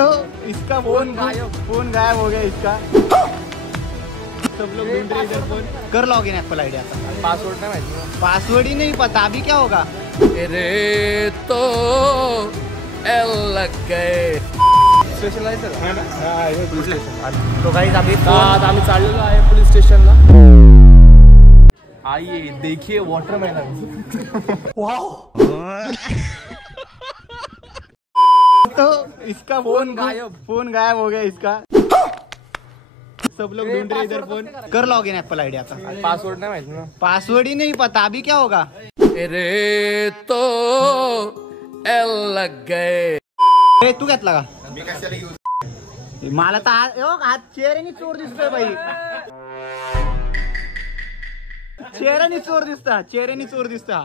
तो इसका फोन गायब हो गया इसका। सब लोग ढूंढ रहे इधर फोन। कर लॉगिन एप्पल आईडी आता। पासवर्ड नहीं माहिती, पासवर्ड ही नहीं पता, अभी क्या होगा। अरे तो लग गए स्टेशनला तो गाइस अभी आम्ही चाललेलो आहे पोलीस स्टेशनला। आइए देखिए वाटरमेलन। तो इसका फोन गायब हो गया इसका। सब लोग ढूंढ रहे इधर फोन। कर लॉगिन एप्पल आईडी आता। पासवर्ड नहीं माहिती ना, पासवर्ड ही नहीं पता, अभी क्या होगा। अरे तो लग गए। तू घेतला का? मी कशाला घेऊ? मला तर हात चेहऱ्याने चोर दिसतोय बाई। चेहऱ्याने चोर दिसता।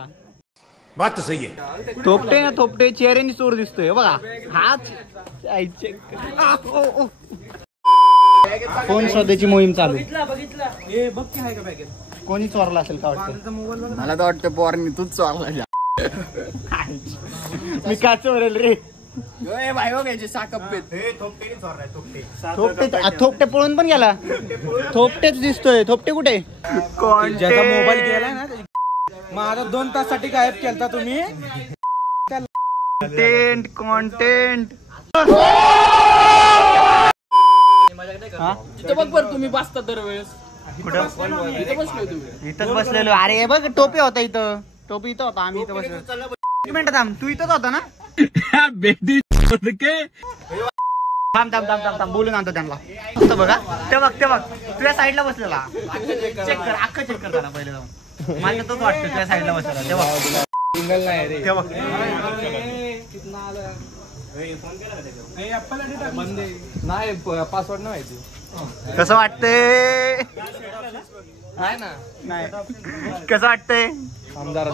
बात तो सही है। थोपटे ना थोपटे, चेहऱ्याने चोर दिसतोय बघा। हात फोन शोधायची मोहीम चालू। कोणी चोरला असेल का वाटतं? मला तर वाटतं पोरांनी तूच चोरला। मी का चोरेल रे? थोपटे पळून पण गेला। थोपटेच दिसतोय। थोपटे कुठे? ज्याचा मोबाईल गेलाय ना माझा 2 तासासाठी गायब केलता तुम्ही। कॉन्टेंट बघ बरं तुम्ही बसता दरवेळेस कुठं? तुम्ही इथंच बसलेलो। अरे बघ टोपी होता इथं, टोपी इथं होता, आम्ही इथं बसलो। एक मिनिट थांब, तू इथंच होता ना? थांब बोलून आणतो त्यांना। फक्त बघा ते बघ तुझ्या साईडला बसलेला। चेक कर, अख्खं चेक कर जरा पहिले जाऊन। मला तोच वाटतं तुझ्या साईडला बसलेला। ते बघ सिंगल नाही रे, ते बघ। नाही पासवर्ड नाही माहिती। कसं वाटतंय? नाही ना, नाही कसं वाटतंय? आमदार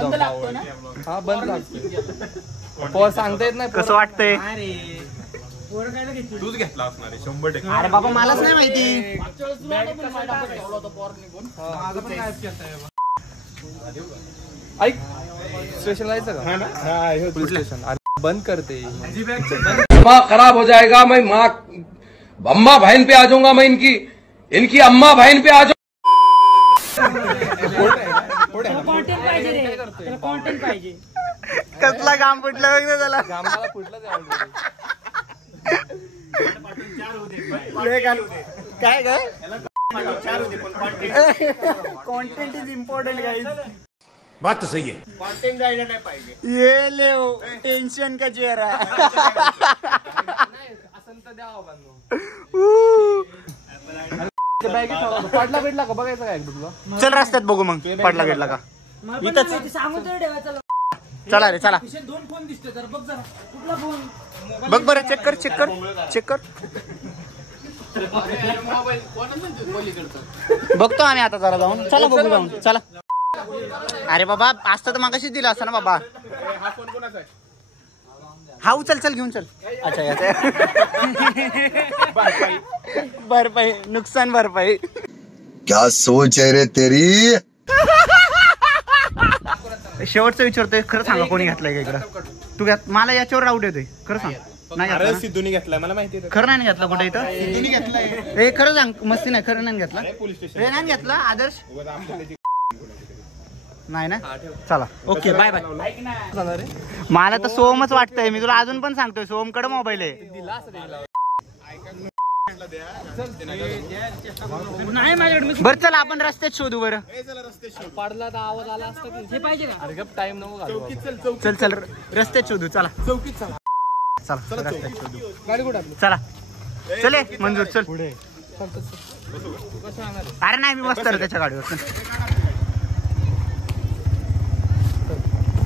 हा बंद लागतो। पोर सांगता येत नाही कसं वाटतंय? तूच घेतला असणार 100%। अरे बाबा मलाच नाही माहिती। ऐक स्टेशनला जायचं का? पोलीस स्टेशन बंद करते। दिमाग खराब हो जाएगा। मैं माँ अम्मा बहन पे आ जाऊंगा। मैं इनकी अम्मा बहन पे आ जाऊंगा। कसला काम फुटलं बघ ना त्याला। गामाला फुटलं काय कॉन्टेंट इज इम्पॉर्टंट गाइस। बात तो सही है। कॉन्टेंट जायला नाही पाहिजे। ये ले टेंशन का चेहरा। पडला भेटला का बघायचं काय तुला? चल रस्त्यात बघू मग पडला भेटला का इथंच। चला रे चला। 2 फोन दिसतोय जरा बघ, जरा कुठला फोन बघ बरं, चेक कर। बघतो आम्ही आता जरा जाऊन। चला बघू जाऊन, चला। अरे बाबा असतं तर मागाशी दिला असता ना बाबा। हा उचल घेऊन चल। अच्छा याचा भरपाई, नुकसान भरपाई। क्या सोच है रे तेरी? शेवटचं विचारतोय, खरं सांगा कोणी घेतलाय इकडं? तू मला याच्यावर डाऊट येतोय, खरं सांग। नाही सिद्धूनी घेतलाय, मला माहिती आहे। खरं नाही घेतला कुठे इथं? सिद्धूनी घेतलाय। हे खरं सांग, मस्ती नाही, खरं नाही घेतला? हे नाही घेतला आदर्श? नाही ना? चला ओके बाय बाय। मला तर सोमच वाटतंय, मी तुला अजून पण सांगतोय सोमकडे मोबाईल आहे। बरं चला आपण रस्त्यात शोधू बरं। पडला तर आवाज आला असता की पाहिजे का? अरे गप टाइम नको घालू। चल रस्त्यात शोधू। चला चौकीत चला रस्त्यात शोधू। गाडी कुठे आपली? चला चले मंजूर चल पुढे। अरे नाही मी बसतो त्याच्या गाडीवर।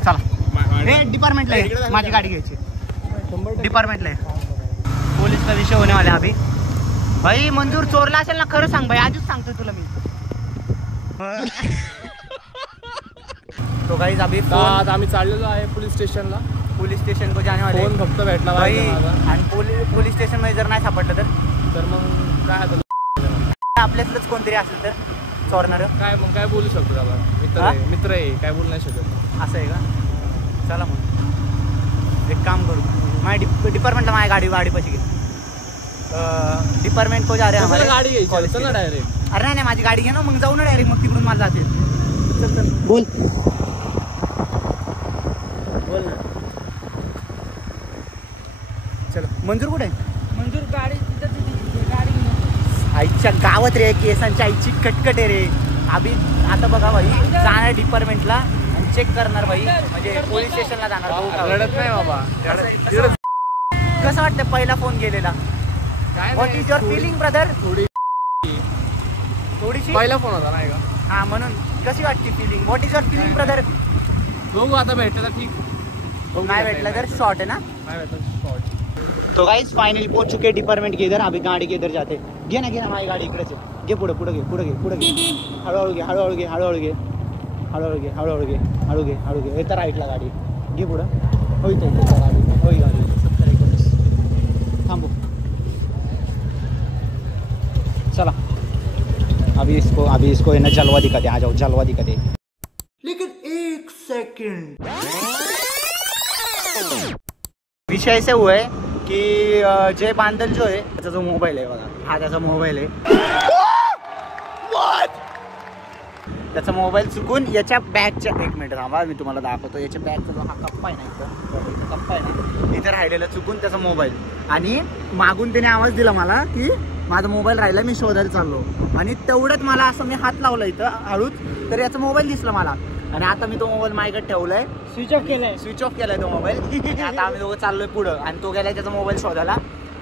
चला हे डिपार्टमेंटला आहे, माझी गाडी घ्यायची डिपार्टमेंटला आहे। पोलीस का विषय होने वाला अभी। भाई मंजूर चोरला असेल ना, खरं सांग भाई, आजच सांगतोय तुला मी। तो गाइस अभी आम्ही चाललेलो आहे पोलीस स्टेशनला। पोलीस स्टेशन को जाने वाले। फोन फक्त भेटला भाई आणि पोलीस स्टेशन मध्ये जर नाही सापडलं तर मग काय आपल्यातलंच कोणतरी असेल तर चोरणार काय बोलू शकतो त्याला? मित्र आहे काय बोलू नाही शकत। असं आहे का? चला मग एक काम करू, माझ्या डिपार्टमेंटला माझ्या गाडी पाशी घे। डिपार्टमेंट को जा रहे हैं हमारे गाडी घ्यायची college चल ना के. डायरेक्ट. अरे नाही माझी गाडी घे ना मग जाऊ ना डायरेक्ट मग तिकडून मला जाते. बोल बोल ना. चलो मंजूर कुठे मंजूर गाडी गाडी आईच्या गावात रे केसांच्या आईची कटकट आहे रे. अभि आता बघा भाई जाणार डिपार्टमेंटला चेक करणार भाई म्हणजे पोलीस स्टेशनला जाणार. रडत नाही बाबा. कसं वाटतं पहिला फोन गेलेला. What is your feeling brother. थोडीशी पहिला फोन होता नाही का. हा म्हणून कशी वाटते feeling. What is your feeling brother. बघू आता भेटलं तर ठीक. नाही भेटला तर शॉर्ट है ना. नाही भेटलं शॉर्ट. तो गाइस फाइनली पहुंच चुके डिपार्टमेंट के इधर. अभी गाड़ी के इधर जाते. घे ना माझी गाडी इकडेच आहे. घे पुढे पुढे घे पुढे घे पुढे घे. हळूहळू घे हळूहळू घे हळूहळू घे हळूहळू घे हळूहळू घे हळू घे हळू घे. येतं राईटला गाडी. घे पुढं. होई तो गाडी होई गाडी 70-19 थांबू. चला अभी इसको है ना जलवा दिखा दे. आ जाओ जलवा दिखा दे. लेकिन एक सेकंड विषय ऐसे हुआ है की जय बांदल जो आहे त्याचा जो मोबाईल आहे बघा हा त्याचा मोबाईल आहे. त्याचा मोबाईल चुकून याच्या बॅगच्या एक मिनिट थांबा मी तुम्हाला दाखवतो. याच्या बॅगचा जो हा कप्पा आहे ना इथं कप्पा आहे ना इथं राहिलेला चुकून त्याचा मोबाईल. आणि मागून त्याने आवाज दिला मला की माझा मोबाईल राहिला मी शोधायला चाललो. आणि तेवढंच मला असं मी हात लावला इथं हळूच तर याचा मोबाईल दिसला मला. आणि आता मी तो मोबाईल माझ्याकडे ठेवलाय. स्विच ऑफ केलाय तो मोबाईल. आता आम्ही दोघं चाललोय पुढं आणि तो गेलाय त्याचा मोबाईल शोधायला.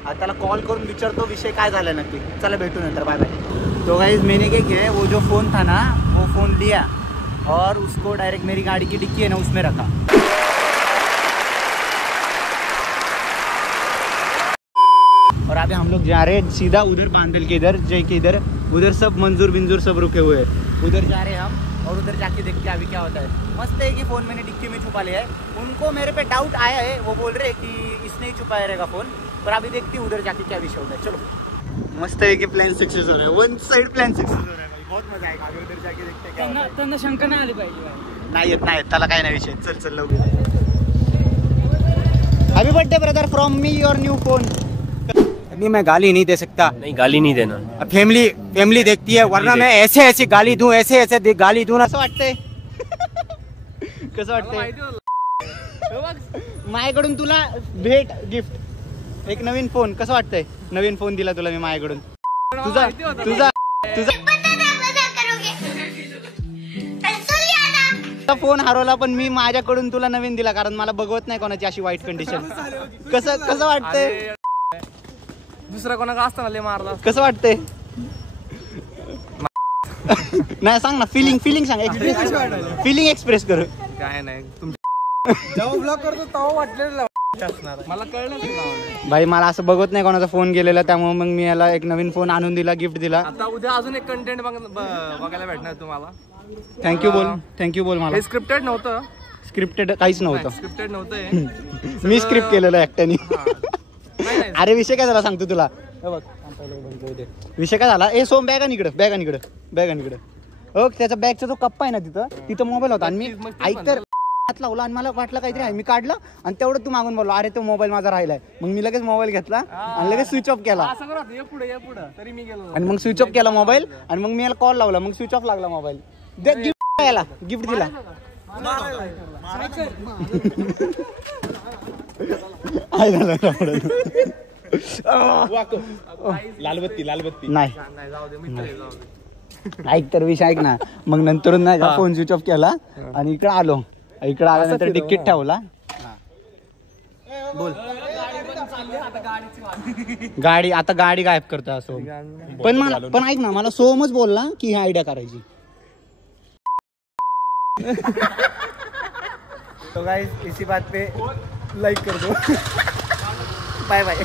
आता त्याला कॉल करून विचारतो विषय काय झाला नक्की. चला भेटू नंतर बाय बाय. तो गाइस मैंने क्या किया है वो जो फोन था ना वो फोन लिया और उसको डायरेक्ट मेरी गाड़ी की डिक्की है ना उसमें रखा. और अभी हम लोग जा रहे हैं सीधा उधर बांदल के इधर जय के इधर. उधर सब मंजूर बिंजूर सब रुके हुए हैं. उधर जा रहे हैं हम और उधर जाके देखते हैं अभी क्या होता है. मस्त है कि फ़ोन मैंने डिक्की में छुपा लिया है. उनको मेरे पे डाउट आया है. वो बोल रहे हैं कि इसने ही छुपाया रहेगा फ़ोन. पर अभी देखती हूँ उधर जाके क्या विषय होता है. चलो मस्त है कि प्लान सक्सेस हो रहा है. वन साइड प्लान सक्सेस हो रहा है भाई. बहुत मजा आएगा. अभी उधर जाके देखते हैं क्या होता है. त्यांना शंका नाही आली पाहिजे. नाही येत त्याला काय नाही विषय. चल चल लवकर. Happy birthday brother from me your new phone. अभी मैं गाली नहीं दे सकता. नहीं गाली नहीं देना. फैमिली देखती है वरना मैं ऐसे गाली दूं ऐसे गाली दूं ना. कसं वाटतंय कसं वाटतंय माझ्याकडून तुला भेट गिफ्ट एक नवीन फोन. कसं वाटतंय नवीन फोन दिला तुला मी माझ्याकडून. तुझा तुझा तुझा फोन हरवला पण मी माझ्याकडून तुला नवीन दिला कारण मला बघवत नाही कोणाची अशी वाईट कंडिशन. कसं वाटतंय. दुसरा कोणाला असताना लय मारला. कसं वाटतंय नाही सांग ना. फिलिंग सांग. फिलिंग एक्सप्रेस कर. काय नाही जेव्हा ब्लॉग करतो तेव्हा वाटलेलं मला कळलं नाही. भाई मला असं बघत नाही कोणाचा फोन गेलेला त्यामुळे मग मी याला एक नवीन फोन आणून दिला गिफ्ट दिला. आता उद्या अजून एक कंटेंट बघायला भेटणार तुम्हाला. थँक्यू बोल मला. हे स्क्रिप्टेड नव्हतं. स्क्रिप्टेड काहीच नव्हतं. स्क्रिप्टेड नव्हतं. मी स्क्रिप्ट केलेलं एकट्याने. अरे विषय काय झाला सांगतो तुला. विषय काय झाला. ए सोम बॅग आणि इकडं हो त्याचा बॅगचा जो कप्पा आहे ना तिथं मोबाईल होता. आणि मी ऐक तर हात लावला आणि मला वाटलं काहीतरी आहे. मी काढलं आणि तेवढं तू मागून बोललो अरे तो मोबाईल माझा राहिलाय. मग मी लगेच मोबाईल घेतला आणि लगेच स्विच ऑफ केला. तरी मी गेलो आणि मग स्विच ऑफ केला मोबाईल आणि मग मी याला कॉल लावला. मग स्विच ऑफ लागला मोबाईल. गिफ्ट दिला. लालबत्ती नाही जाऊ दे मित्र जाऊ दे. ऐक तर विषय ऐक ना. मग नंतर नाही का फोन स्विच ऑफ केला आणि इकडे आल्यानंतर तिकीट ठेवला. बोल गाडी आता गाडी गायब करतो असो. पण ऐक ना मला सोमच बोलला की ही आयडिया करायची. तो गाइस इसी बात पे लाइक कर दो. Bye bye.